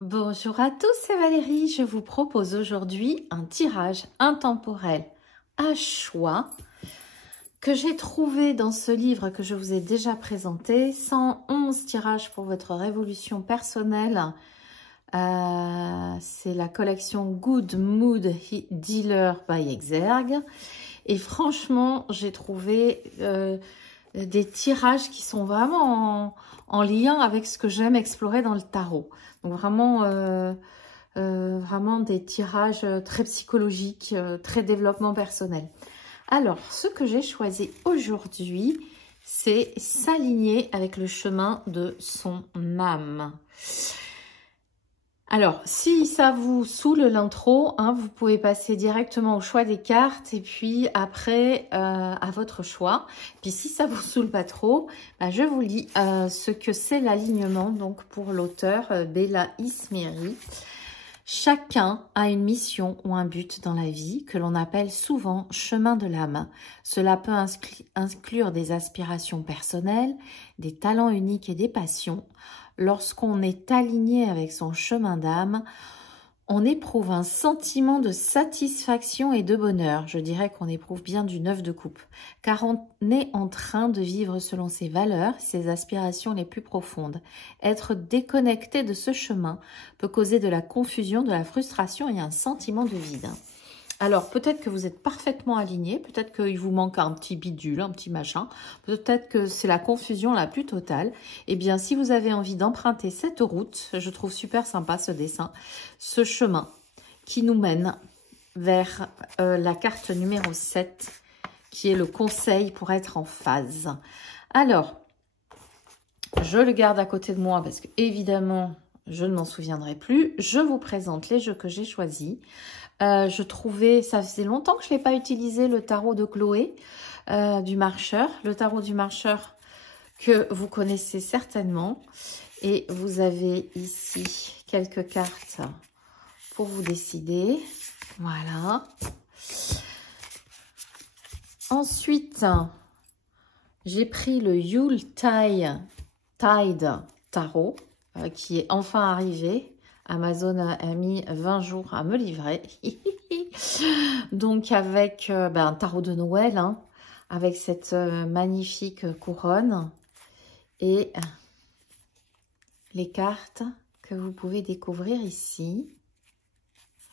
Bonjour à tous, c'est Valérie. Je vous propose aujourd'hui un tirage intemporel à choix que j'ai trouvé dans ce livre que je vous ai déjà présenté. 111 tirages pour votre révolution personnelle. C'est la collection Good Mood Dealer by Exergue. Et franchement, j'ai trouvé des tirages qui sont vraiment en lien avec ce que j'aime explorer dans le tarot. Donc vraiment, vraiment des tirages très psychologiques, très développement personnel. Alors, ce que j'ai choisi aujourd'hui, c'est s'aligner avec le chemin de son âme. Alors, si ça vous saoule l'intro, vous pouvez passer directement au choix des cartes et puis après à votre choix. Puis si ça vous saoule pas trop, je vous lis ce que c'est l'alignement donc pour l'auteur Bella Ismeri. Chacun a une mission ou un but dans la vie que l'on appelle souvent chemin de l'âme. Cela peut inclure des aspirations personnelles, des talents uniques et des passions. Lorsqu'on est aligné avec son chemin d'âme, on éprouve un sentiment de satisfaction et de bonheur. Je dirais qu'on éprouve bien du 9 de coupe, car on est en train de vivre selon ses valeurs, ses aspirations les plus profondes. Être déconnecté de ce chemin peut causer de la confusion, de la frustration et un sentiment de vide. Alors, peut-être que vous êtes parfaitement aligné, peut-être qu'il vous manque un petit bidule, un petit machin, peut-être que c'est la confusion la plus totale. Eh bien, si vous avez envie d'emprunter cette route, je trouve super sympa ce dessin, ce chemin qui nous mène vers la carte numéro 7, qui est le conseil pour être en phase. Alors, je le garde à côté de moi parce que, évidemment, je ne m'en souviendrai plus. Je vous présente les jeux que j'ai choisis. Je trouvais, ça faisait longtemps que je n'ai pas utilisé le tarot de Chloé du marcheur. Le tarot du marcheur que vous connaissez certainement. Et vous avez ici quelques cartes pour vous décider. Voilà. Ensuite, j'ai pris le Yuletide Tarot qui est enfin arrivé. Amazon a mis 20 jours à me livrer. Donc avec un tarot de Noël, avec cette magnifique couronne et les cartes que vous pouvez découvrir ici.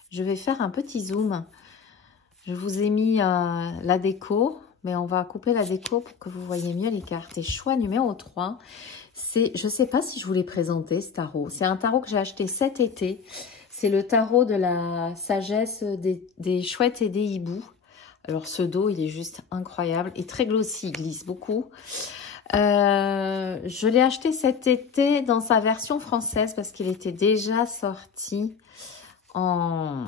Je vais faire un petit zoom. Je vous ai mis la déco, mais on va couper la déco pour que vous voyez mieux les cartes. Et choix numéro 3, c'est, je ne sais pas si je vous l'ai présenté ce tarot. C'est un tarot que j'ai acheté cet été. C'est le tarot de la sagesse des chouettes et des hiboux. Alors ce dos, il est juste incroyable et très glossy, il glisse beaucoup. Je l'ai acheté cet été dans sa version française parce qu'il était déjà sorti en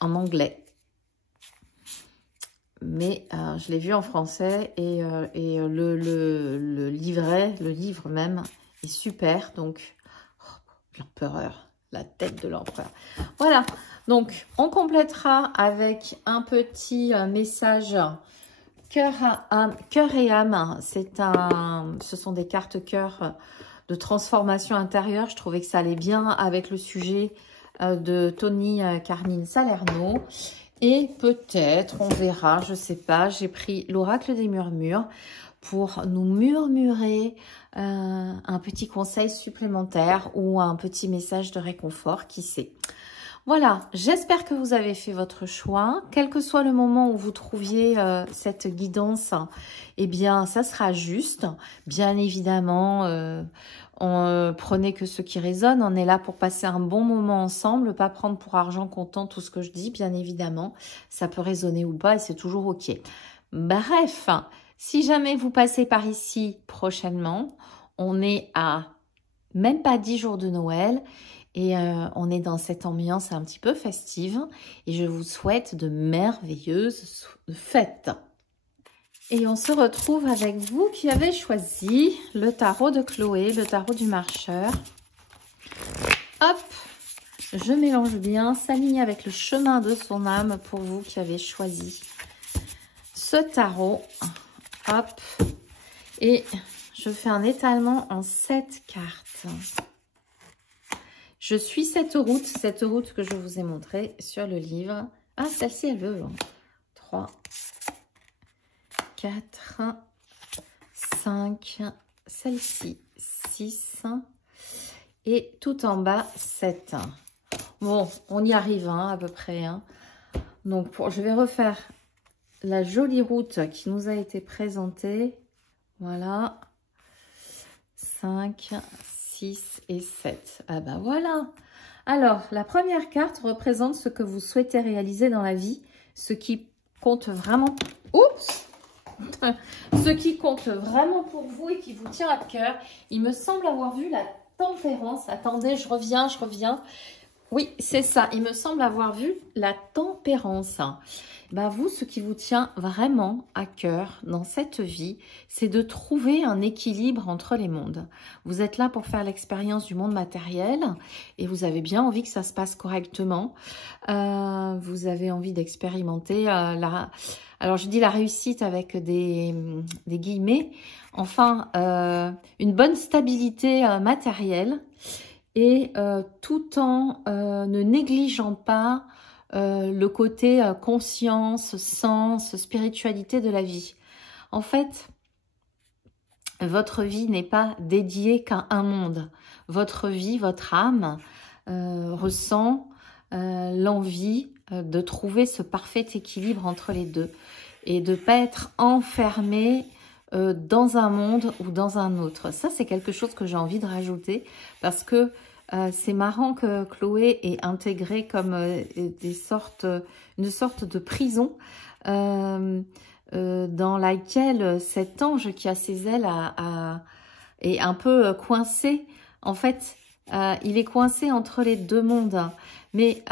anglais. Mais je l'ai vu en français et le livre même est super. Donc, l'empereur, la tête de l'empereur. Voilà, donc on complétera avec un petit message cœur et âme. Ce sont des cartes cœur de transformation intérieure. Je trouvais que ça allait bien avec le sujet de Tony Carmine Salerno. Et peut-être, on verra, je sais pas, j'ai pris l'oracle des murmures pour nous murmurer un petit conseil supplémentaire ou un petit message de réconfort, qui sait. Voilà, j'espère que vous avez fait votre choix. Quel que soit le moment où vous trouviez cette guidance, eh bien, ça sera juste. Bien évidemment, prenez que ce qui résonne. On est là pour passer un bon moment ensemble, pas prendre pour argent comptant tout ce que je dis, bien évidemment. Ça peut résonner ou pas et c'est toujours OK. Bref, si jamais vous passez par ici prochainement, on est à même pas 10 jours de Noël et on est dans cette ambiance un petit peu festive et je vous souhaite de merveilleuses fêtes. Et on se retrouve avec vous qui avez choisi le tarot de Chloé, le tarot du marcheur. Hop, je mélange bien, s'aligne avec le chemin de son âme pour vous qui avez choisi ce tarot. Hop, et je fais un étalement en 7 cartes. Je suis cette route que je vous ai montrée sur le livre. Ah, celle-ci, elle veut. 3, 4, 5, celle-ci, 6, et tout en bas, 7. Bon, on y arrive hein, à peu près. Hein. Donc, je vais refaire la jolie route qui nous a été présentée. Voilà. 5, 6 et 7. Ah ben voilà. Alors, la première carte représente ce que vous souhaitez réaliser dans la vie. Ce qui compte vraiment... Oups! Ce qui compte vraiment pour vous et qui vous tient à cœur. Il me semble avoir vu la tempérance. Attendez, je reviens. Oui, c'est ça. Il me semble avoir vu la tempérance. Ben vous, ce qui vous tient vraiment à cœur dans cette vie, c'est de trouver un équilibre entre les mondes. Vous êtes là pour faire l'expérience du monde matériel et vous avez bien envie que ça se passe correctement. Vous avez envie d'expérimenter alors je dis la réussite avec des guillemets. Enfin, une bonne stabilité matérielle. Et tout en ne négligeant pas le côté conscience, sens, spiritualité de la vie. En fait, votre vie n'est pas dédiée qu'à un monde. Votre vie, votre âme ressent l'envie de trouver ce parfait équilibre entre les deux et de ne pas être enfermé dans un monde ou dans un autre. Ça, c'est quelque chose que j'ai envie de rajouter parce que c'est marrant que Chloé ait intégré comme une sorte de prison dans laquelle cet ange qui a ses ailes est un peu coincé. En fait, il est coincé entre les deux mondes. Mais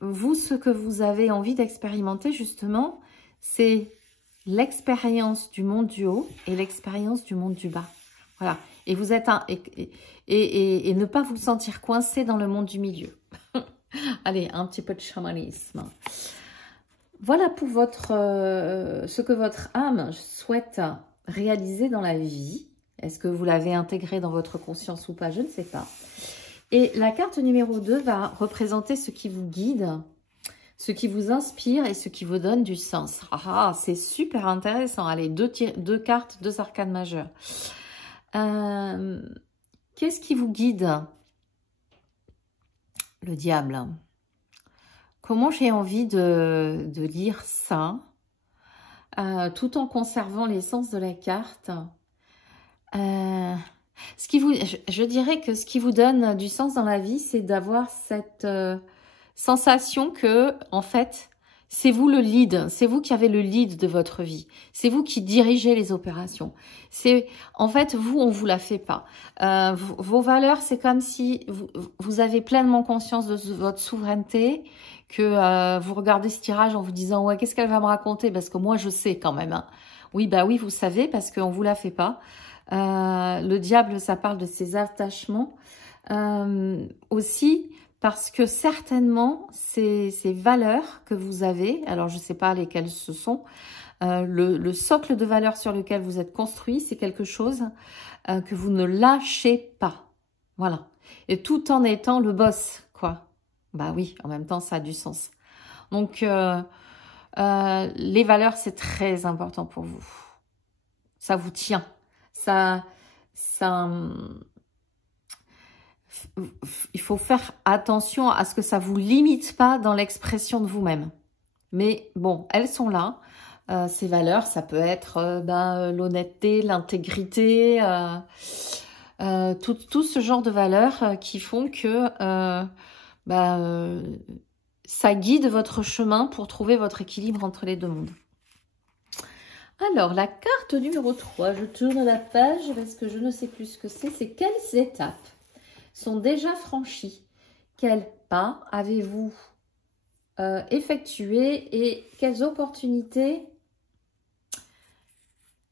vous, ce que vous avez envie d'expérimenter justement, c'est l'expérience du monde du haut et l'expérience du monde du bas. Voilà. Et vous êtes et ne pas vous sentir coincé dans le monde du milieu. Allez, un petit peu de chamanisme. Voilà pour ce que votre âme souhaite réaliser dans la vie. Est-ce que vous l'avez intégré dans votre conscience ou pas? Je ne sais pas. Et la carte numéro 2 va représenter ce qui vous guide, ce qui vous inspire et ce qui vous donne du sens. Ah, c'est super intéressant. Allez, deux cartes, 2 arcanes majeures. Qu'est-ce qui vous guide? Le diable. Comment j'ai envie de lire ça tout en conservant l'essence de la carte? Je dirais que ce qui vous donne du sens dans la vie, c'est d'avoir cette sensation que, en fait, c'est vous le lead, c'est vous qui avez le lead de votre vie, c'est vous qui dirigez les opérations. En fait, vous, on vous la fait pas. Vos valeurs, c'est comme si vous avez pleinement conscience de votre souveraineté, que vous regardez ce tirage en vous disant « Ouais, qu'est-ce qu'elle va me raconter ?» Parce que moi, je sais quand même. Hein. Oui, bah oui, vous savez, parce qu'on vous la fait pas. Le diable, ça parle de ses attachements. Aussi, parce que certainement, ces valeurs que vous avez, alors je ne sais pas lesquelles ce sont, le socle de valeurs sur lequel vous êtes construit, c'est quelque chose que vous ne lâchez pas. Voilà. Et tout en étant le boss, quoi. Bah oui, en même temps, ça a du sens. Donc, les valeurs, c'est très important pour vous. Ça vous tient. Il faut faire attention à ce que ça vous limite pas dans l'expression de vous-même. Mais bon, elles sont là. Ces valeurs, ça peut être l'honnêteté, l'intégrité, tout ce genre de valeurs qui font que ça guide votre chemin pour trouver votre équilibre entre les deux mondes. Alors, la carte numéro 3, je tourne la page parce que je ne sais plus ce que c'est. C'est quelles étapes sont déjà franchies? Quels pas avez-vous effectués et quelles opportunités?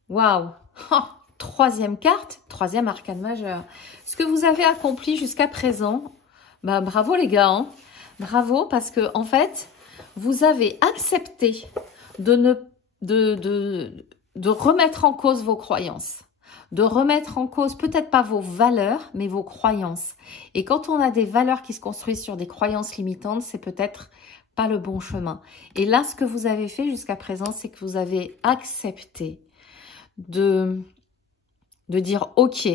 Waouh! Oh, troisième carte, troisième arcane majeure. Ce que vous avez accompli jusqu'à présent, bah, bravo les gars, hein. Bravo parce que en fait, vous avez accepté de remettre en cause vos croyances, de remettre en cause, peut-être pas vos valeurs, mais vos croyances. Et quand on a des valeurs qui se construisent sur des croyances limitantes, c'est peut-être pas le bon chemin. Et là, ce que vous avez fait jusqu'à présent, c'est que vous avez accepté de dire « Ok,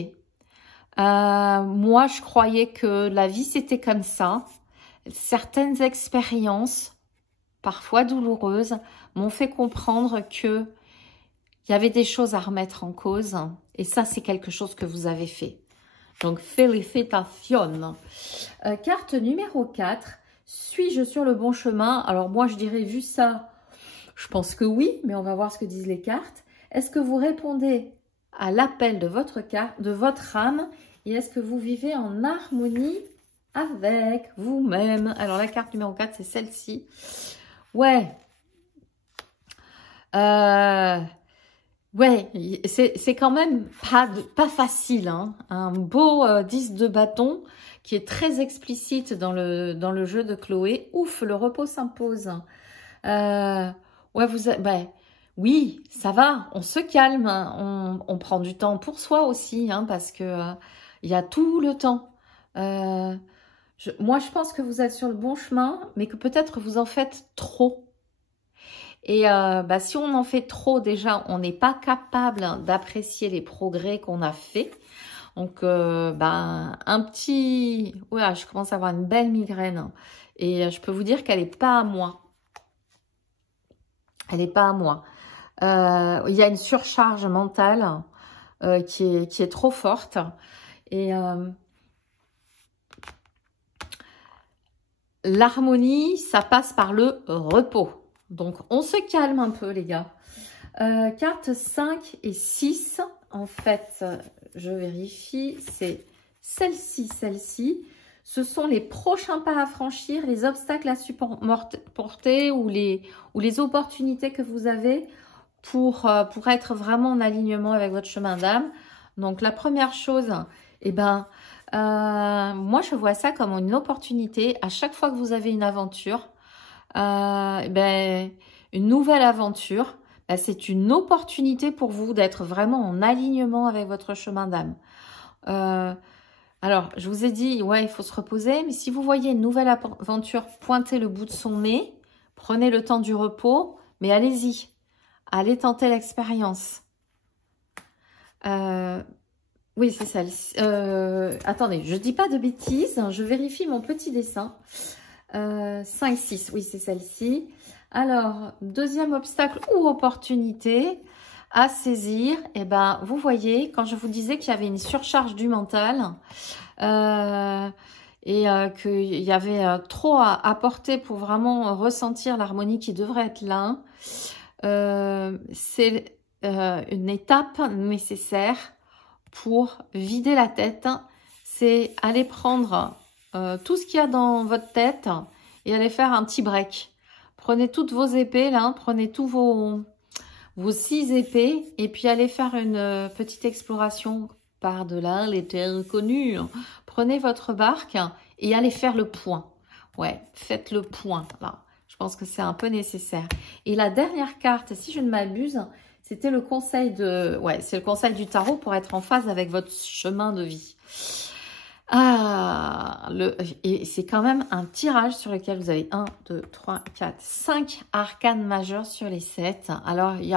moi, je croyais que la vie, c'était comme ça. Certaines expériences, parfois douloureuses, m'ont fait comprendre que il y avait des choses à remettre en cause. Et ça, c'est quelque chose que vous avez fait. Donc, félicitations. Carte numéro 4. Suis-je sur le bon chemin? Alors, moi, je dirais, vu ça, je pense que oui, mais on va voir ce que disent les cartes. Est-ce que vous répondez à l'appel de votre âme? Et est-ce que vous vivez en harmonie avec vous-même? Alors, la carte numéro 4, c'est celle-ci. Ouais. Ouais, c'est quand même pas facile, hein. Un beau 10 de bâton qui est très explicite dans le jeu de Chloé. Ouf, le repos s'impose. Ouais, oui, ça va, on se calme, hein. On prend du temps pour soi aussi, hein, parce que il y a tout le temps. Moi, je pense que vous êtes sur le bon chemin, mais que peut-être vous en faites trop. Et si on en fait trop, déjà, on n'est pas capable d'apprécier les progrès qu'on a fait. Donc, un petit... Ouais, je commence à avoir une belle migraine. Et je peux vous dire qu'elle n'est pas à moi. Elle n'est pas à moi. Il y a une surcharge mentale qui est trop forte. Et l'harmonie, ça passe par le repos. Donc, on se calme un peu, les gars. Carte 5 et 6. En fait, je vérifie. C'est celle-ci, celle-ci. Ce sont les prochains pas à franchir, les obstacles à supporter ou les opportunités que vous avez pour être vraiment en alignement avec votre chemin d'âme. Donc, la première chose, moi, je vois ça comme une opportunité. À chaque fois que vous avez une aventure, une nouvelle aventure, c'est une opportunité pour vous d'être vraiment en alignement avec votre chemin d'âme. Alors, je vous ai dit, ouais, il faut se reposer, mais si vous voyez une nouvelle aventure pointer le bout de son nez, prenez le temps du repos, mais allez-y, allez tenter l'expérience. Oui, c'est ça. Attendez, je dis pas de bêtises, hein, je vérifie mon petit dessin. 5, 6, oui, c'est celle-ci. Alors, deuxième obstacle ou opportunité à saisir. Vous voyez, quand je vous disais qu'il y avait une surcharge du mental qu'il y avait trop à apporter pour vraiment ressentir l'harmonie qui devrait être là, c'est une étape nécessaire pour vider la tête. C'est aller prendre tout ce qu'il y a dans votre tête et aller faire un petit break. Prenez toutes vos épées, là, prenez tous vos 6 épées et puis allez faire une petite exploration par-delà les terres connues. Prenez votre barque et allez faire le point. Ouais, faites le point, là. Je pense que c'est un peu nécessaire. Et la dernière carte, si je ne m'abuse, c'était le conseil de... Ouais, c'est le conseil du tarot pour être en phase avec votre chemin de vie. Et c'est quand même un tirage sur lequel vous avez 1, 2, 3, 4, 5 arcanes majeurs sur les 7. Alors, il y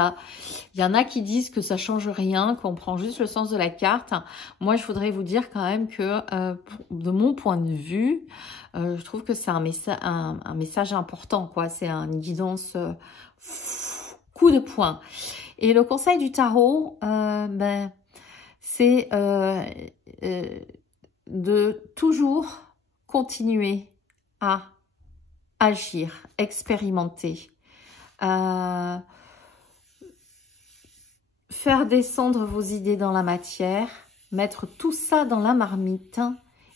en a qui disent que ça change rien, qu'on prend juste le sens de la carte. Moi, je voudrais vous dire quand même que, de mon point de vue, je trouve que c'est un message important, quoi. C'est une guidance coup de poing. Et le conseil du tarot, c'est... de toujours continuer à agir, expérimenter, faire descendre vos idées dans la matière, mettre tout ça dans la marmite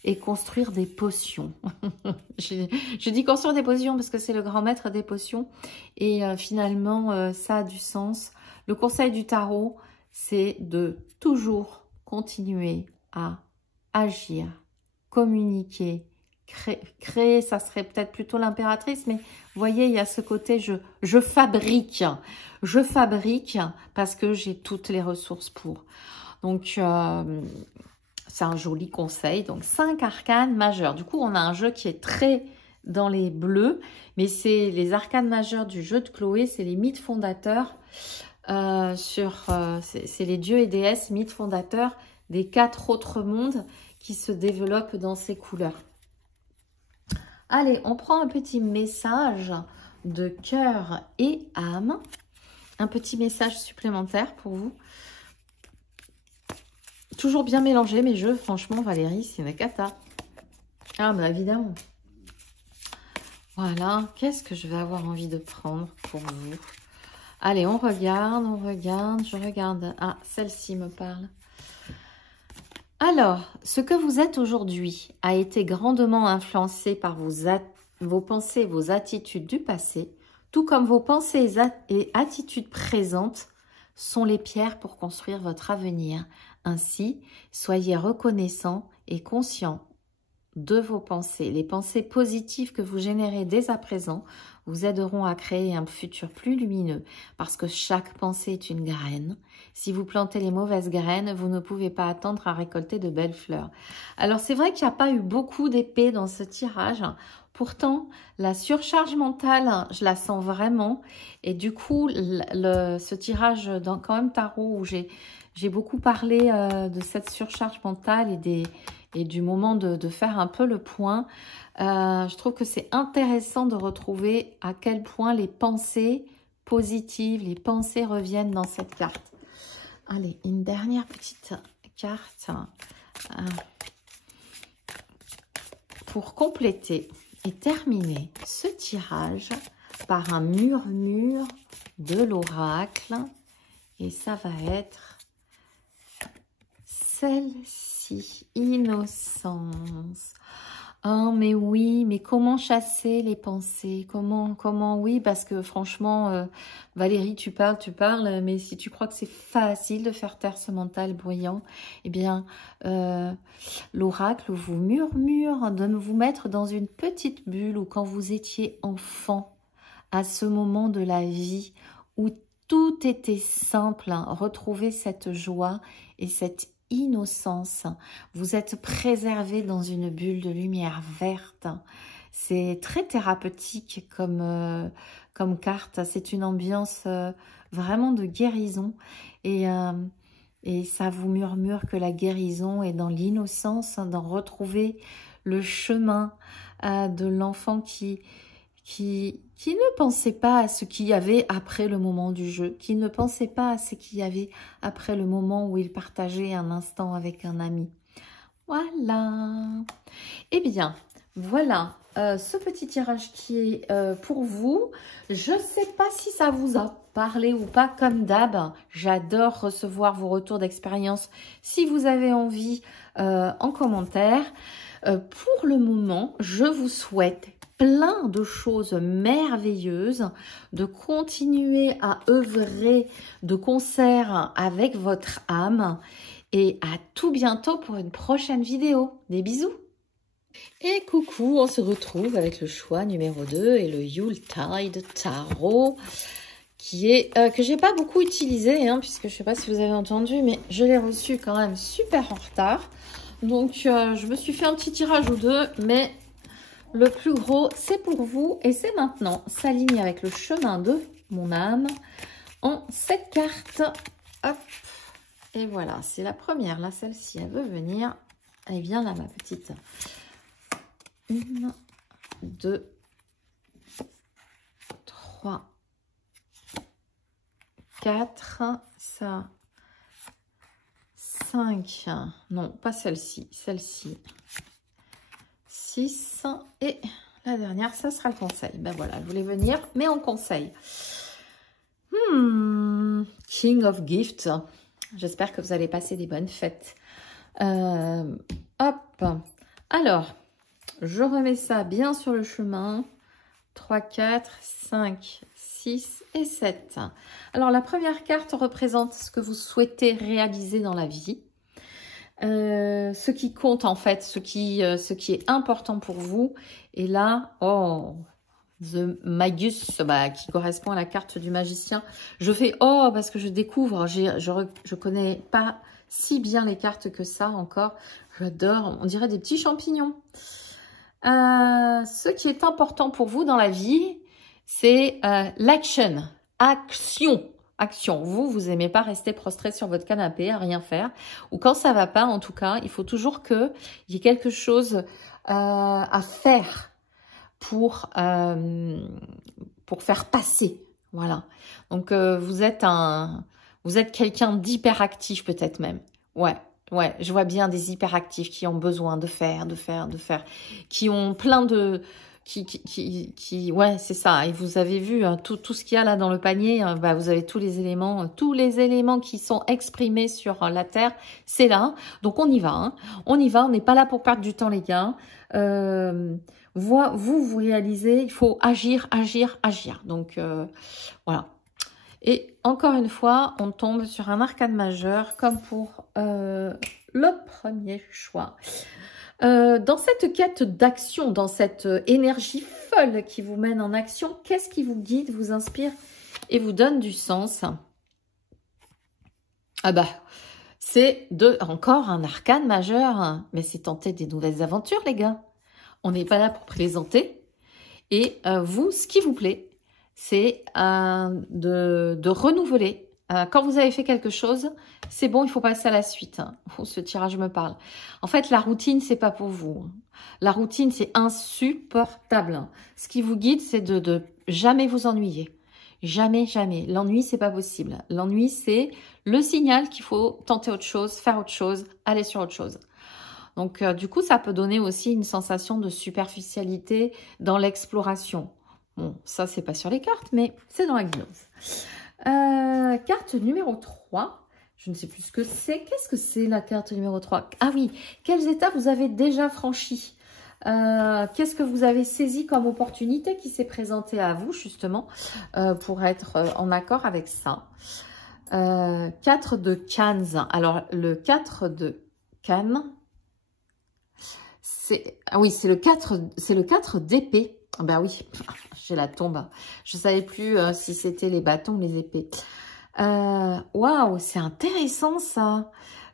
et construire des potions. Je dis construire des potions parce que c'est le grand maître des potions et finalement ça a du sens. Le conseil du tarot, c'est de toujours continuer à agir, communiquer, créer, ça serait peut-être plutôt l'impératrice, mais vous voyez, il y a ce côté je fabrique parce que j'ai toutes les ressources pour. Donc, c'est un joli conseil. Donc, 5 arcanes majeures. Du coup, on a un jeu qui est très dans les bleus, mais c'est les arcanes majeures du jeu de Chloé, c'est les mythes fondateurs, c'est les dieux et déesses mythes fondateurs des 4 autres mondes qui se développent dans ces couleurs. Allez, on prend un petit message de cœur et âme, un petit message supplémentaire pour vous. Toujours bien mélangé mes jeux, franchement Valérie, c'est une cata. Ah bah évidemment. Voilà, qu'est-ce que je vais avoir envie de prendre pour vous? Allez, on regarde, je regarde. Ah, celle-ci me parle. Alors, ce que vous êtes aujourd'hui a été grandement influencé par vos pensées, vos attitudes du passé, tout comme vos pensées et attitudes présentes sont les pierres pour construire votre avenir. Ainsi, soyez reconnaissant et conscient de vos pensées. Les pensées positives que vous générez dès à présent vous aideront à créer un futur plus lumineux parce que chaque pensée est une graine. Si vous plantez les mauvaises graines, vous ne pouvez pas attendre à récolter de belles fleurs. Alors c'est vrai qu'il n'y a pas eu beaucoup d'épées dans ce tirage. Pourtant, la surcharge mentale, je la sens vraiment. Et du coup, ce tirage dans quand même tarot où j'ai beaucoup parlé de cette surcharge mentale et du moment de faire un peu le point. Je trouve que c'est intéressant de retrouver à quel point les pensées positives, les pensées reviennent dans cette carte. Allez, une dernière petite carte pour compléter et terminer ce tirage par un murmure de l'oracle. Et ça va être celle-ci, innocence. Oh, mais oui, mais comment chasser les pensées? Comment, oui, parce que franchement, Valérie, tu parles, mais si tu crois que c'est facile de faire taire ce mental bruyant, eh bien, l'oracle vous murmure de vous mettre dans une petite bulle où quand vous étiez enfant, à ce moment de la vie où tout était simple, hein, retrouvez cette joie et cette innocence. Vous êtes préservé dans une bulle de lumière verte. C'est très thérapeutique comme carte. C'est une ambiance vraiment de guérison. Et ça vous murmure que la guérison est dans l'innocence, hein, d'en retrouver le chemin de l'enfant qui ne pensait pas à ce qu'il y avait après le moment du jeu, qui ne pensait pas à ce qu'il y avait après le moment où il partageait un instant avec un ami. Voilà. Eh bien, voilà ce petit tirage qui est pour vous. Je ne sais pas si ça vous a parlé ou pas, comme d'hab. J'adore recevoir vos retours d'expérience si vous avez envie en commentaire. Pour le moment, je vous souhaite plein de choses merveilleuses, de continuer à œuvrer de concert avec votre âme et à tout bientôt pour une prochaine vidéo. Des bisous! Et coucou, on se retrouve avec le choix numéro 2 et le Yuletide Tarot qui est que j'ai pas beaucoup utilisé, hein, puisque je sais pas si vous avez entendu, mais je l'ai reçu quand même super en retard. Donc, je me suis fait un petit tirage ou deux, mais le plus gros, c'est pour vous et c'est maintenant. S'aligne avec le chemin de mon âme en 7 cartes. Hop. Et voilà, c'est la première. Là, celle-ci, elle veut venir. Elle vient là, ma petite. 1, 2, 3, 4. Ça. 5. Non, pas celle-ci. Celle-ci. 6 et la dernière, ça sera le conseil. Ben voilà, je voulais venir, mais en conseil. King of Gifts. J'espère que vous allez passer des bonnes fêtes. Hop. Alors, je remets ça bien sur le chemin. 3, 4, 5, 6 et 7. Alors, la première carte représente ce que vous souhaitez réaliser dans la vie. Ce qui compte en fait, ce qui est important pour vous. Et là, oh, The Magus, bah, qui correspond à la carte du magicien. Je fais oh parce que je découvre, je connais pas si bien les cartes que ça encore. J'adore, on dirait des petits champignons. Ce qui est important pour vous dans la vie, c'est l'action, action. Action. Vous aimez pas rester prostré sur votre canapé à rien faire. Ou quand ça va pas, en tout cas, il faut toujours qu'il y ait quelque chose à faire pour faire passer. Voilà. Donc, vous êtes quelqu'un d'hyperactif peut-être même. Ouais, je vois bien des hyperactifs qui ont besoin de faire, qui ont plein de... ouais, c'est ça. Et vous avez vu hein, tout ce qu'il y a là dans le panier. Bah, vous avez tous les éléments qui sont exprimés sur la Terre. C'est là. Donc, on y va. Hein. On y va. On n'est pas là pour perdre du temps, les gars. Vous réalisez, il faut agir. Donc, voilà. Et encore une fois, on tombe sur un arcane majeur comme pour le premier choix. Dans cette quête d'action, dans cette énergie folle qui vous mène en action, qu'est-ce qui vous guide, vous inspire et vous donne du sens? Ah bah, c'est encore un arcane majeur, hein. Mais c'est tenter des nouvelles aventures, les gars. On n'est pas là pour plaisanter. Et vous, ce qui vous plaît, c'est de renouveler. Quand vous avez fait quelque chose, c'est bon, il faut passer à la suite. Hein. Oh, ce tirage me parle. En fait, la routine, c'est pas pour vous. La routine, c'est insupportable. Ce qui vous guide, c'est de jamais vous ennuyer. Jamais. L'ennui, c'est pas possible. L'ennui, c'est le signal qu'il faut tenter autre chose, faire autre chose, aller sur autre chose. Donc, du coup, ça peut donner aussi une sensation de superficialité dans l'exploration. Bon, ça, c'est pas sur les cartes, mais c'est dans la gnose. Carte numéro 3. Je ne sais plus ce que c'est. Qu'est-ce que c'est la carte numéro 3? Ah oui, quelles étapes vous avez déjà franchies? Qu'est-ce que vous avez saisi comme opportunité qui s'est présentée à vous, justement, pour être en accord avec ça? 4 de cannes. Alors, le 4 de cannes, oui, c'est le 4 d'épée. Ben oui, j'ai la tombe. Je ne savais plus si c'était les bâtons ou les épées. Waouh, c'est intéressant ça.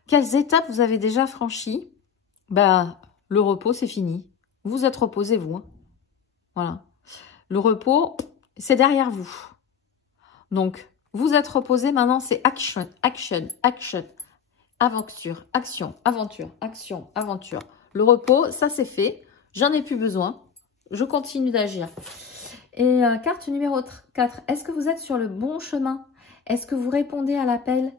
Quelles étapes vous avez déjà franchies? Ben, le repos, c'est fini. Vous êtes reposé, vous. Hein. Voilà. Le repos, c'est derrière vous. Donc, vous êtes reposé. Maintenant, c'est action. Aventure. Le repos, ça c'est fait. J'en ai plus besoin. Je continue d'agir. Et carte numéro 4. Est-ce que vous êtes sur le bon chemin? Est-ce que vous répondez à l'appel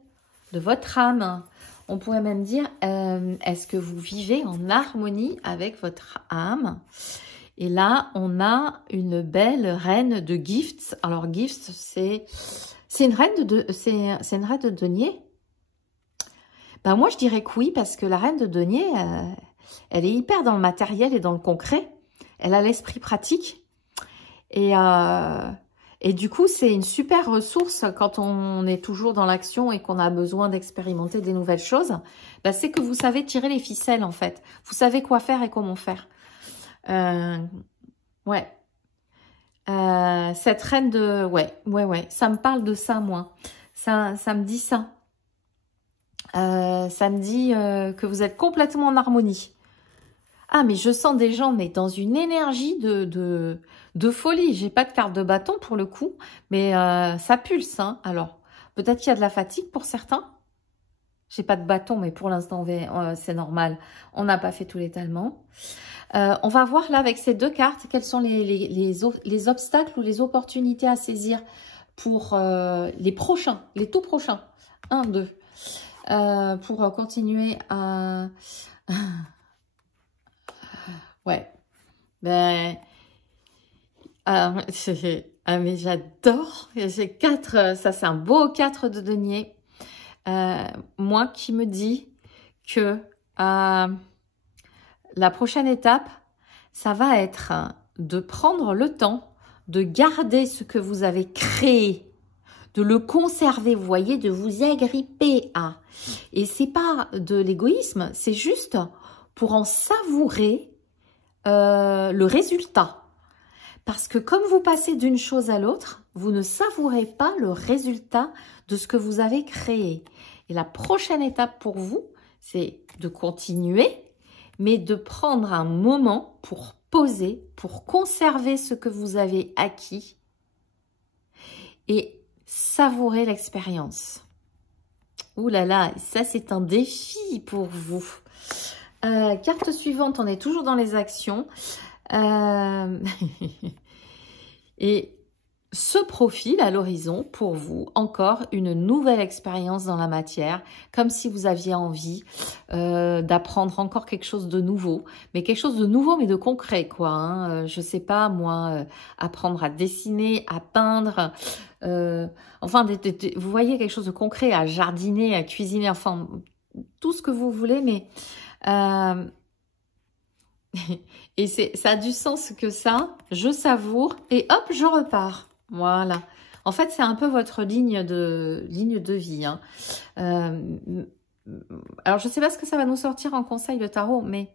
de votre âme? On pourrait même dire, est-ce que vous vivez en harmonie avec votre âme? Et là, on a une belle reine de gifts. Alors, gifts, c'est une reine de denier. Ben, moi, je dirais que oui, parce que la reine de denier, elle est hyper dans le matériel et dans le concret. Elle a l'esprit pratique. Et du coup, c'est une super ressource quand on est toujours dans l'action et qu'on a besoin d'expérimenter des nouvelles choses. Ben, c'est que vous savez tirer les ficelles, en fait. Vous savez quoi faire et comment faire. Ouais. Cette reine de... Ouais. Ça me parle de ça, moi. Ça me dit ça. Ça me dit que vous êtes complètement en harmonie. Ah, mais je sens des gens mais dans une énergie de folie. J'ai pas de carte de bâton pour le coup, mais ça pulse. Hein. Alors, peut-être qu'il y a de la fatigue pour certains. J'ai pas de bâton, mais pour l'instant, c'est normal. On n'a pas fait tout l'étalement. On va voir là avec ces deux cartes quels sont les obstacles ou les opportunités à saisir pour les tout prochains. 1, 2. Pour continuer à... Ouais. Ben... mais j'adore. J'ai 4... Ça, c'est un beau 4 de denier. Moi qui me dis que la prochaine étape, ça va être de prendre le temps de garder ce que vous avez créé, de le conserver, vous voyez, de vous y agripper à. Et c'est pas de l'égoïsme, c'est juste pour en savourer le résultat. Parce que comme vous passez d'une chose à l'autre, vous ne savourez pas le résultat de ce que vous avez créé. Et la prochaine étape pour vous, c'est de continuer, mais de prendre un moment pour poser, pour conserver ce que vous avez acquis et savourer l'expérience. Ouh là là, ça c'est un défi pour vous. Carte suivante, on est toujours dans les actions. Et se profile à l'horizon pour vous encore une nouvelle expérience dans la matière, comme si vous aviez envie d'apprendre encore quelque chose de nouveau, mais quelque chose de nouveau mais de concret quoi. Hein. Je sais pas moi, apprendre à dessiner, à peindre, enfin vous voyez quelque chose de concret, à jardiner, à cuisiner, enfin tout ce que vous voulez, mais et ça a du sens que ça, je savoure et hop, je repars. Voilà. En fait, c'est un peu votre ligne de vie. Hein. Alors, je ne sais pas ce que ça va nous sortir en conseil le tarot, mais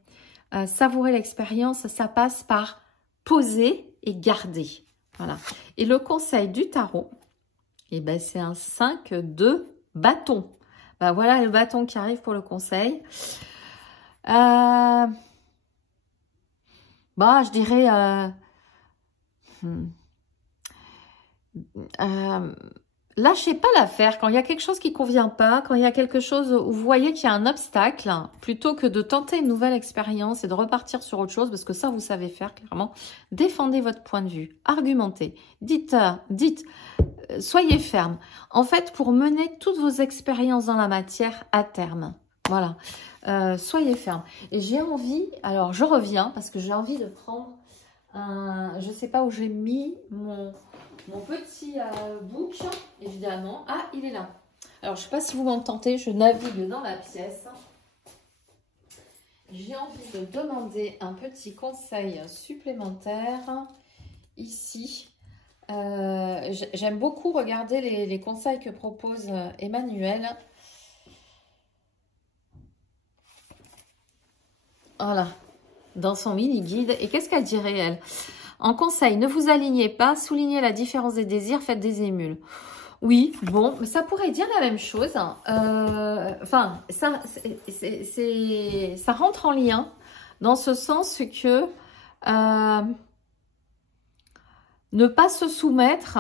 savourer l'expérience, ça passe par poser et garder. Voilà. Et le conseil du tarot, eh ben, c'est un 5 de bâton. Ben, voilà le bâton qui arrive pour le conseil. Je dirais... lâchez pas l'affaire quand il y a quelque chose qui convient pas, quand il y a quelque chose où vous voyez qu'il y a un obstacle, plutôt que de tenter une nouvelle expérience et de repartir sur autre chose, parce que ça vous savez faire clairement, défendez votre point de vue, argumentez, dites, soyez ferme. En fait, pour mener toutes vos expériences dans la matière à terme, voilà, soyez ferme. Et j'ai envie, alors je reviens parce que j'ai envie de prendre un, je sais pas où j'ai mis mon petit book, évidemment. Ah, il est là. Alors, je ne sais pas si vous m'entendez, je navigue dans la pièce. J'ai envie de demander un petit conseil supplémentaire ici. J'aime beaucoup regarder les conseils que propose Emmanuel. Voilà, dans son mini-guide. Et qu'est-ce qu'elle dirait, elle ? En conseil, ne vous alignez pas, soulignez la différence des désirs, faites des émules. Oui, bon, mais ça pourrait dire la même chose. Enfin, ça rentre en lien dans ce sens que ne pas se soumettre,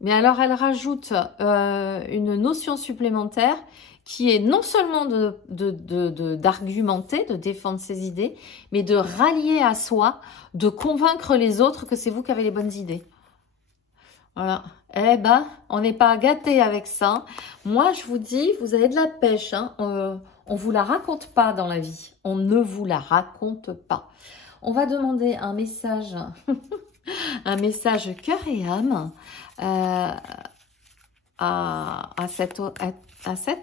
mais alors elle rajoute une notion supplémentaire qui est non seulement d'argumenter, de défendre ses idées, mais de rallier à soi, de convaincre les autres que c'est vous qui avez les bonnes idées. Voilà. Eh ben, on n'est pas gâtés avec ça. Moi, je vous dis, vous avez de la pêche. Hein. On vous la raconte pas dans la vie. On ne vous la raconte pas. On va demander un message, un message cœur et âme à cet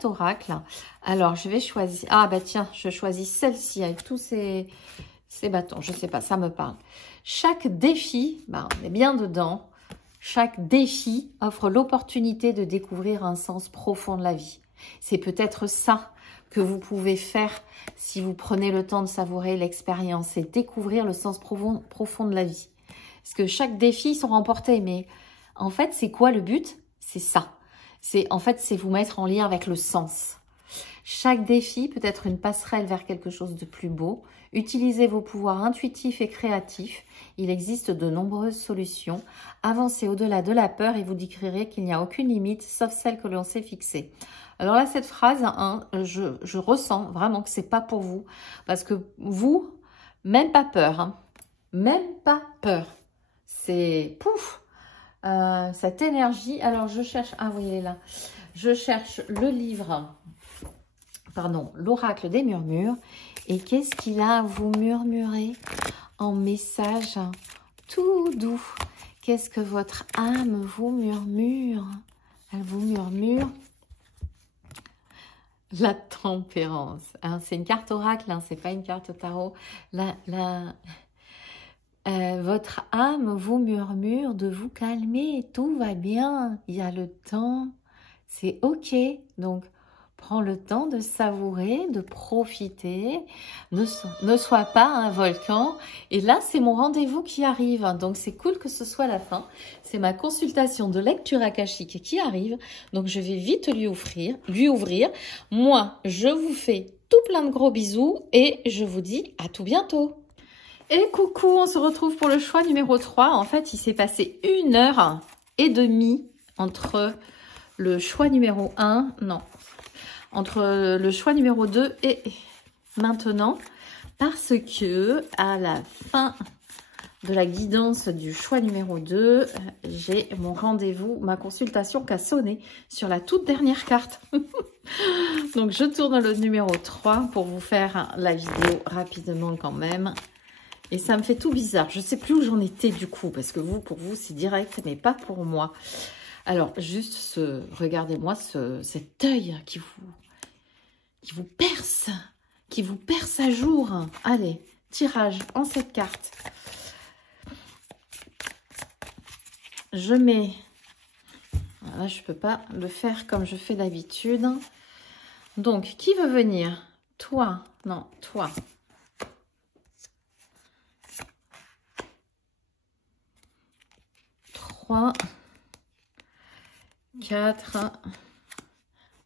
oracle. Alors, je vais choisir... Ah, bah tiens, je choisis celle-ci avec tous ces bâtons. Je sais pas, ça me parle. Chaque défi, bah, on est bien dedans. Chaque défi offre l'opportunité de découvrir un sens profond de la vie. C'est peut-être ça que vous pouvez faire si vous prenez le temps de savourer l'expérience et découvrir le sens profond de la vie. Parce que chaque défi, ils sont remportés, mais en fait, c'est quoi le but? C'est ça. En fait, c'est vous mettre en lien avec le sens. Chaque défi peut être une passerelle vers quelque chose de plus beau. Utilisez vos pouvoirs intuitifs et créatifs. Il existe de nombreuses solutions. Avancez au-delà de la peur et vous décrirez qu'il n'y a aucune limite, sauf celle que l'on s'est fixée. Alors là, cette phrase, hein, je ressens vraiment que c'est pas pour vous. Parce que vous, même pas peur. Hein, même pas peur. C'est pouf. Cette énergie. Alors, je cherche... Ah oui, elle est là. Je cherche le livre... Pardon, l'oracle des murmures. Et qu'est-ce qu'il a à vous murmurer en message tout doux? Qu'est-ce que votre âme vous murmure? Elle vous murmure la tempérance. Hein, c'est une carte oracle, hein, c'est pas une carte tarot. Votre âme vous murmure de vous calmer. Tout va bien, il y a le temps, c'est ok. Donc, Prends le temps de savourer, de profiter. Ne sois pas un volcan. Et là, c'est mon rendez-vous qui arrive. Donc, c'est cool que ce soit la fin. C'est ma consultation de lecture akashique qui arrive. Donc, je vais vite lui ouvrir. Moi, je vous fais tout plein de gros bisous et je vous dis à tout bientôt. Et coucou, on se retrouve pour le choix numéro 3. En fait, il s'est passé 1h30 entre le choix numéro 1, entre le choix numéro 2 et maintenant, parce que à la fin de la guidance du choix numéro 2, j'ai mon rendez-vous, ma consultation qui a sonné sur la toute dernière carte. Donc, je tourne le numéro 3 pour vous faire la vidéo rapidement quand même. Et ça me fait tout bizarre. Je ne sais plus où j'en étais du coup, parce que pour vous, c'est direct, mais pas pour moi. Alors, juste regardez-moi cet œil qui vous perce à jour. Allez, tirage en cette carte. Je mets... Là, je ne peux pas le faire comme je fais d'habitude. Donc, qui veut venir? Toi. Non, toi. 3, 4,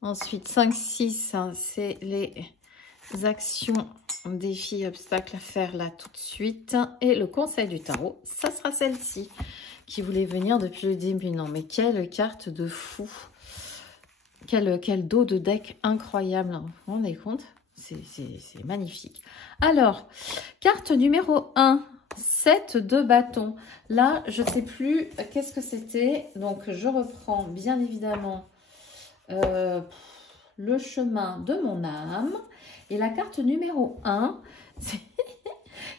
ensuite 5, 6, c'est les actions, défis, obstacles à faire là tout de suite. Et le conseil du tarot, ça sera celle-ci qui voulait venir depuis le début. Non, mais quelle carte de fou! Quel dos de deck incroyable! Vous vous rendez compte? C'est magnifique. Alors, carte numéro 1. 7 de bâton. Là, je ne sais plus qu'est-ce que c'était. Donc, je reprends bien évidemment le chemin de mon âme. Et la carte numéro 1, c'est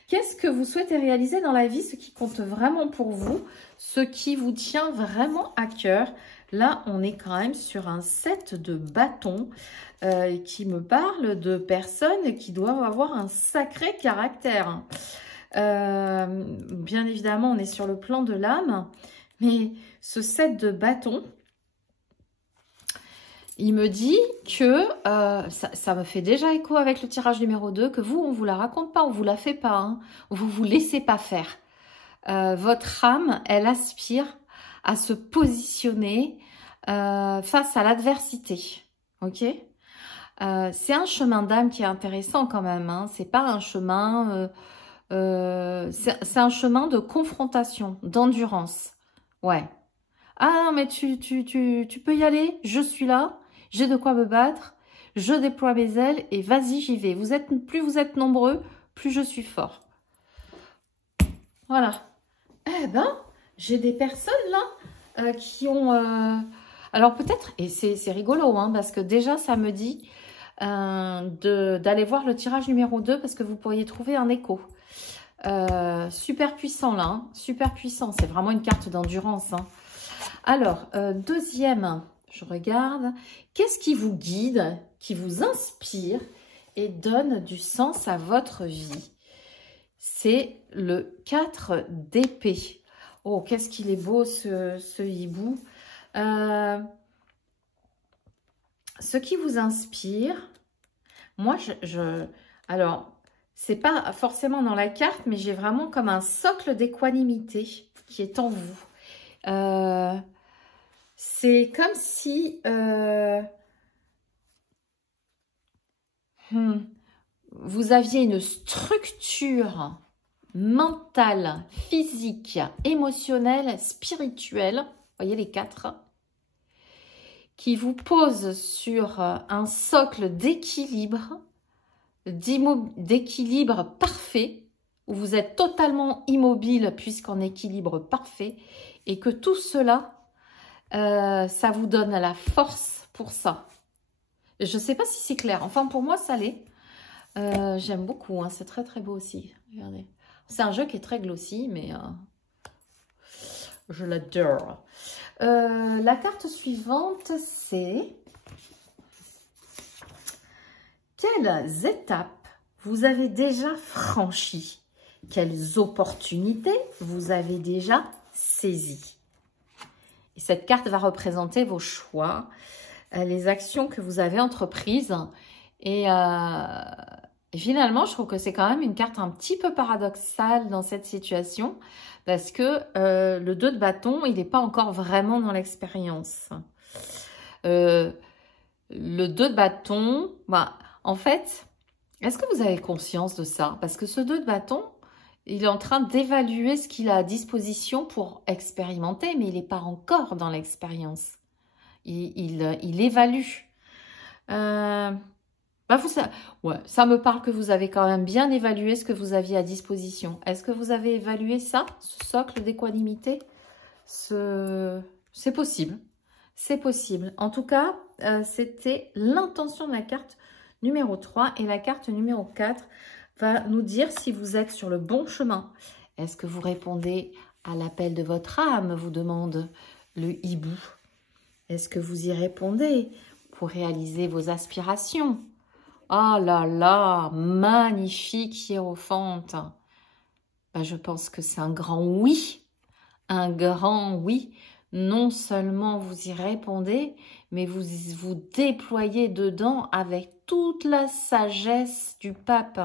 qu'est-ce que vous souhaitez réaliser dans la vie, ce qui compte vraiment pour vous, ce qui vous tient vraiment à cœur. Là, on est quand même sur un 7 de bâton qui me parle de personnes qui doivent avoir un sacré caractère. Bien évidemment, on est sur le plan de l'âme, mais ce 7 de bâton, il me dit que ça me fait déjà écho avec le tirage numéro 2, que vous, on ne vous la raconte pas, on ne vous la fait pas, hein, vous ne vous laissez pas faire. Votre âme, elle aspire à se positionner face à l'adversité, ok? C'est un chemin d'âme qui est intéressant quand même, hein, c'est pas un chemin... c'est un chemin de confrontation, d'endurance. Ouais. Ah, mais tu peux y aller, je suis là, j'ai de quoi me battre, je déploie mes ailes et vas-y, j'y vais. Plus vous êtes nombreux, plus je suis fort. Voilà. Eh ben, j'ai des personnes là qui ont... Alors peut-être, et c'est rigolo, hein, parce que déjà ça me dit d'aller voir le tirage numéro 2 parce que vous pourriez trouver un écho. Super puissant là, hein, super puissant, c'est vraiment une carte d'endurance. Hein. Alors, deuxième, je regarde, qu'est-ce qui vous guide, qui vous inspire et donne du sens à votre vie? C'est le 4 d'épée. Oh, qu'est-ce qu'il est beau ce hibou. Ce qui vous inspire, moi, alors, c'est pas forcément dans la carte, mais j'ai vraiment comme un socle d'équanimité qui est en vous. C'est comme si vous aviez une structure mentale, physique, émotionnelle, spirituelle, vous voyez les 4, qui vous pose sur un socle d'équilibre, d'équilibre parfait, où vous êtes totalement immobile puisqu'en équilibre parfait, et que tout cela, ça vous donne la force pour ça. Je ne sais pas si c'est clair. Enfin, pour moi, ça l'est. J'aime beaucoup. Hein. C'est très, très beau aussi. Regardez. C'est un jeu qui est très glossy, mais je l'adore. La carte suivante, c'est... Quelles étapes vous avez déjà franchies? Quelles opportunités vous avez déjà saisies? Et cette carte va représenter vos choix. les actions que vous avez entreprises. Et finalement, je trouve que c'est quand même une carte un petit peu paradoxale dans cette situation parce que le 2 de bâton, il n'est pas encore vraiment dans l'expérience. Le 2 de bâton, bah, en fait, est-ce que vous avez conscience de ça? Parce que ce 2 de bâton, il est en train d'évaluer ce qu'il a à disposition pour expérimenter, mais il n'est pas encore dans l'expérience. Il évalue. Bah ça me parle que vous avez quand même bien évalué ce que vous aviez à disposition. Est-ce que vous avez évalué ça, ce socle d'équanimité? C'est possible. C'est possible. En tout cas, c'était l'intention de la carte numéro 3. Et la carte numéro 4 va nous dire si vous êtes sur le bon chemin. Est-ce que vous répondez à l'appel de votre âme, vous demande le hibou. Est-ce que vous y répondez pour réaliser vos aspirations? Oh là là, magnifique hiérophante. Ben, je pense que c'est un grand oui. Un grand oui. Non seulement vous y répondez, mais vous vous déployez dedans avec toute la sagesse du pape.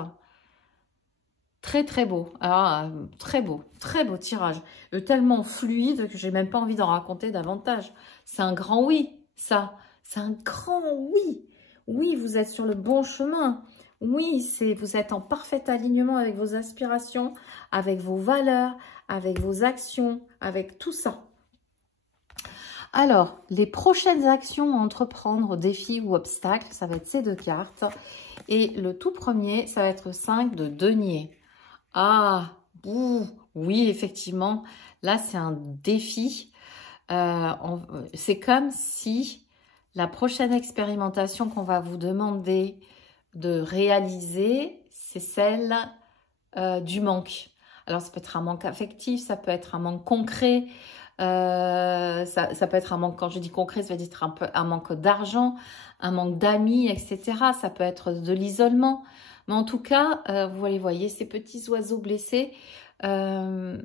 Très très beau. Ah, très beau tirage. Tellement fluide que j'ai même pas envie d'en raconter davantage. C'est un grand oui, ça. C'est un grand oui. Oui, vous êtes sur le bon chemin. Oui, vous êtes en parfait alignement avec vos aspirations, avec vos valeurs, avec vos actions, avec tout ça. Alors, les prochaines actions à entreprendre, défis ou obstacles, ça va être ces 2 cartes. Et le tout premier, ça va être 5 de denier. Ah, oui, effectivement, là, c'est un défi. C'est comme si la prochaine expérimentation qu'on va vous demander de réaliser, c'est celle du manque. Alors, ça peut être un manque affectif, ça peut être un manque concret, ça peut être un manque, quand je dis concret, ça veut dire un manque d'argent, un manque d'amis, etc. Ça peut être de l'isolement. Mais en tout cas, vous les voyez, ces petits oiseaux blessés. La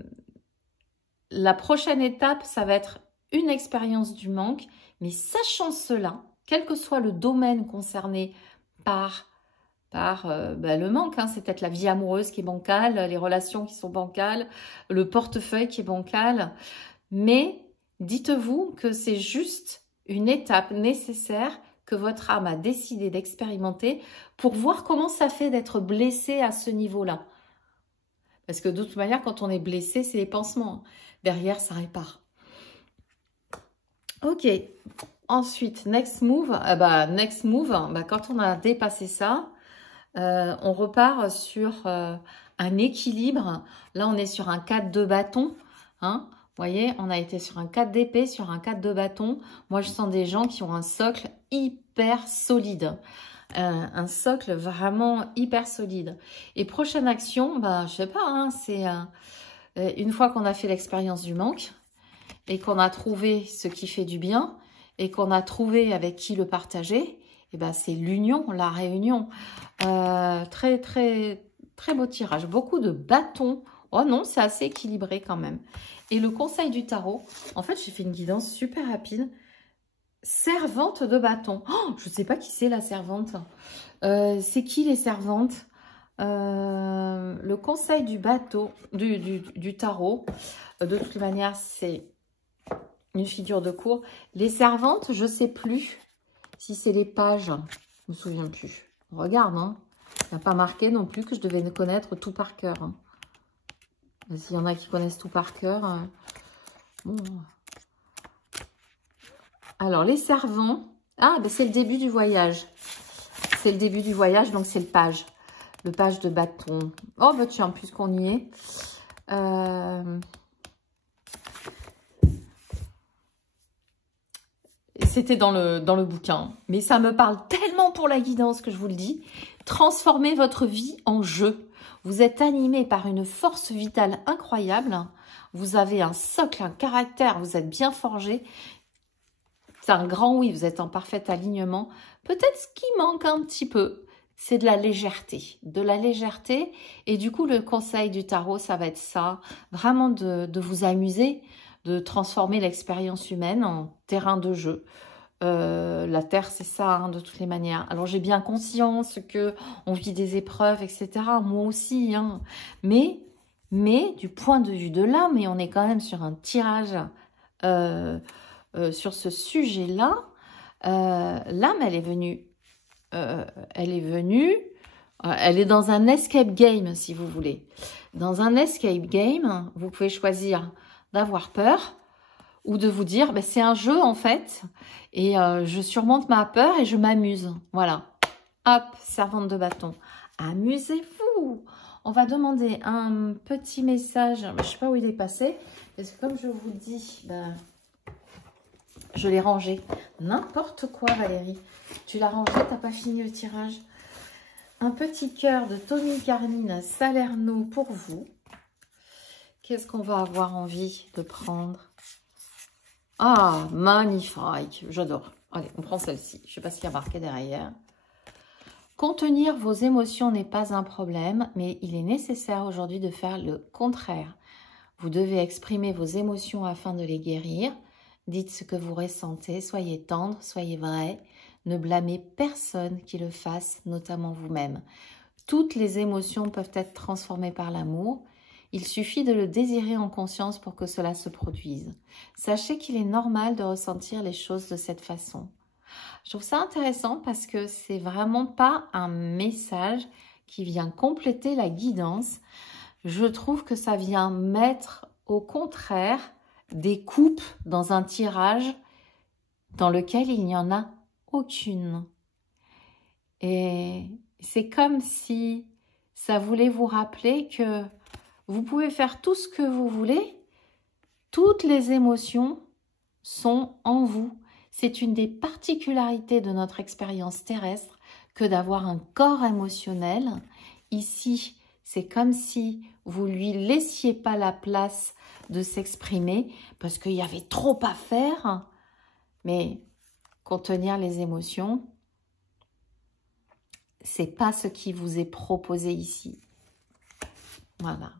prochaine étape, ça va être une expérience du manque. Mais sachant cela, quel que soit le domaine concerné par le manque, hein, c'est peut-être la vie amoureuse qui est bancale, les relations qui sont bancales, le portefeuille qui est bancal. Mais dites-vous que c'est juste une étape nécessaire que votre âme a décidé d'expérimenter pour voir comment ça fait d'être blessé à ce niveau-là. Parce que de toute manière, quand on est blessé, c'est les pansements. Derrière, ça répare. Ok. Ensuite, next move. Quand on a dépassé ça, on repart sur un équilibre. Là, on est sur un 4 de bâton. Hein. Vous voyez, on a été sur un 4 d'épée, sur un 4 de bâton. Moi, je sens des gens qui ont un socle hyper solide. Un socle vraiment hyper solide. Et prochaine action, je sais pas, hein, c'est une fois qu'on a fait l'expérience du manque et qu'on a trouvé ce qui fait du bien et qu'on a trouvé avec qui le partager, et c'est l'union, la réunion. Très, très, très beau tirage. Beaucoup de bâtons. Oh non, c'est assez équilibré quand même. Et le conseil du tarot, en fait, j'ai fait une guidance super rapide. Servante de bâton. Oh, je ne sais pas qui c'est la servante. C'est qui les servantes? Le conseil du bateau, du tarot. De toute manière, c'est une figure de cour. Les servantes, je ne sais plus si c'est les pages. Je ne me souviens plus. Regarde, hein. Il n'y a pas marqué non plus que je devais connaître tout par cœur. Hein. S'il y en a qui connaissent tout par cœur. Bon. Alors, les servants. Ah, c'est le début du voyage. C'est le début du voyage, donc c'est le page. Le page de bâton. Oh, tiens, puisqu'on y est. C'était dans le bouquin. Mais ça me parle tellement pour la guidance que je vous le dis. Transformez votre vie en jeu. Vous êtes animé par une force vitale incroyable. Vous avez un socle, un caractère. Vous êtes bien forgé. C'est un grand oui. Vous êtes en parfait alignement. Peut-être ce qui manque un petit peu, c'est de la légèreté. De la légèreté. Et du coup, le conseil du tarot, ça va être ça. Vraiment de vous amuser, de transformer l'expérience humaine en terrain de jeu. La Terre, c'est ça, hein, de toutes les manières. Alors, j'ai bien conscience que on vit des épreuves, etc. Moi aussi, hein. Mais du point de vue de l'âme, et on est quand même sur un tirage sur ce sujet-là, l'âme, elle est venue, elle est dans un escape game, si vous voulez. Dans un escape game, vous pouvez choisir d'avoir peur ou de vous dire, ben, c'est un jeu en fait, et je surmonte ma peur et je m'amuse. Voilà. Hop, servante de bâton. Amusez-vous. On va demander un petit message. Je ne sais pas où il est passé, parce que comme je vous dis, ben, je l'ai rangé. N'importe quoi, Valérie. Tu l'as rangé, tu n'as pas fini le tirage. Un petit cœur de Tommy Carmine Salerno pour vous. Qu'est-ce qu'on va avoir envie de prendre? Ah, magnifique. J'adore. Allez, on prend celle-ci. Je ne sais pas ce qu'il y a marqué derrière. Contenir vos émotions n'est pas un problème, mais il est nécessaire aujourd'hui de faire le contraire. Vous devez exprimer vos émotions afin de les guérir. Dites ce que vous ressentez, soyez tendre, soyez vrai. Ne blâmez personne qui le fasse, notamment vous-même. Toutes les émotions peuvent être transformées par l'amour. Il suffit de le désirer en conscience pour que cela se produise. Sachez qu'il est normal de ressentir les choses de cette façon. Je trouve ça intéressant parce que c'est vraiment pas un message qui vient compléter la guidance. Je trouve que ça vient mettre au contraire des coupes dans un tirage dans lequel il n'y en a aucune. Et c'est comme si ça voulait vous rappeler que vous pouvez faire tout ce que vous voulez. Toutes les émotions sont en vous. C'est une des particularités de notre expérience terrestre que d'avoir un corps émotionnel. Ici, c'est comme si vous lui laissiez pas la place de s'exprimer parce qu'il y avait trop à faire. Mais contenir les émotions, c'est pas ce qui vous est proposé ici. Voilà.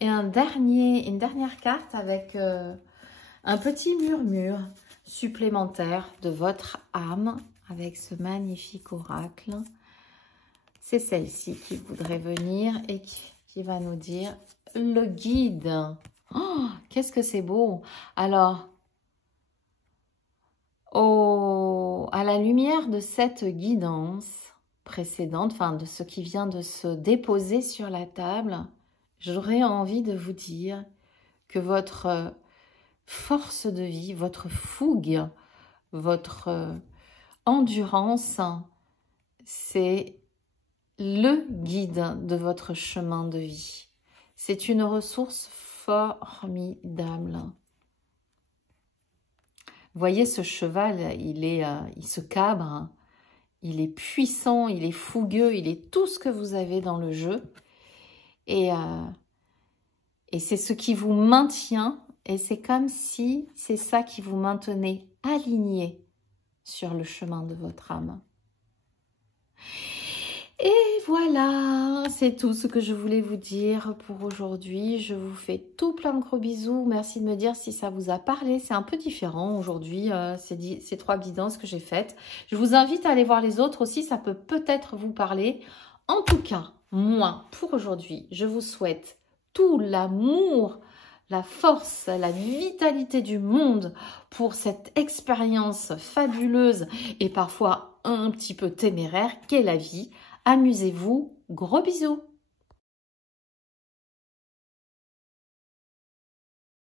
Et une dernière carte avec un petit murmure supplémentaire de votre âme avec ce magnifique oracle. C'est celle-ci qui voudrait venir et qui va nous dire le guide. Oh, qu'est-ce que c'est beau! Alors, à la lumière de cette guidance précédente, enfin de ce qui vient de se déposer sur la table, j'aurais envie de vous dire que votre force de vie, votre fougue, votre endurance, c'est le guide de votre chemin de vie. C'est une ressource formidable. Vous voyez, ce cheval, il se cabre, il est puissant, il est fougueux, il est tout ce que vous avez dans le jeu. Et c'est ce qui vous maintient, et c'est comme si c'est ça qui vous maintenait aligné sur le chemin de votre âme. Et voilà, c'est tout ce que je voulais vous dire pour aujourd'hui. Je vous fais tout plein de gros bisous. Merci de me dire si ça vous a parlé. C'est un peu différent aujourd'hui, ces 3 guidances que j'ai faites. Je vous invite à aller voir les autres aussi, ça peut peut-être vous parler. En tout cas, moi, pour aujourd'hui, je vous souhaite tout l'amour, la force, la vitalité du monde pour cette expérience fabuleuse et parfois un petit peu téméraire qu'est la vie. Amusez-vous, gros bisous!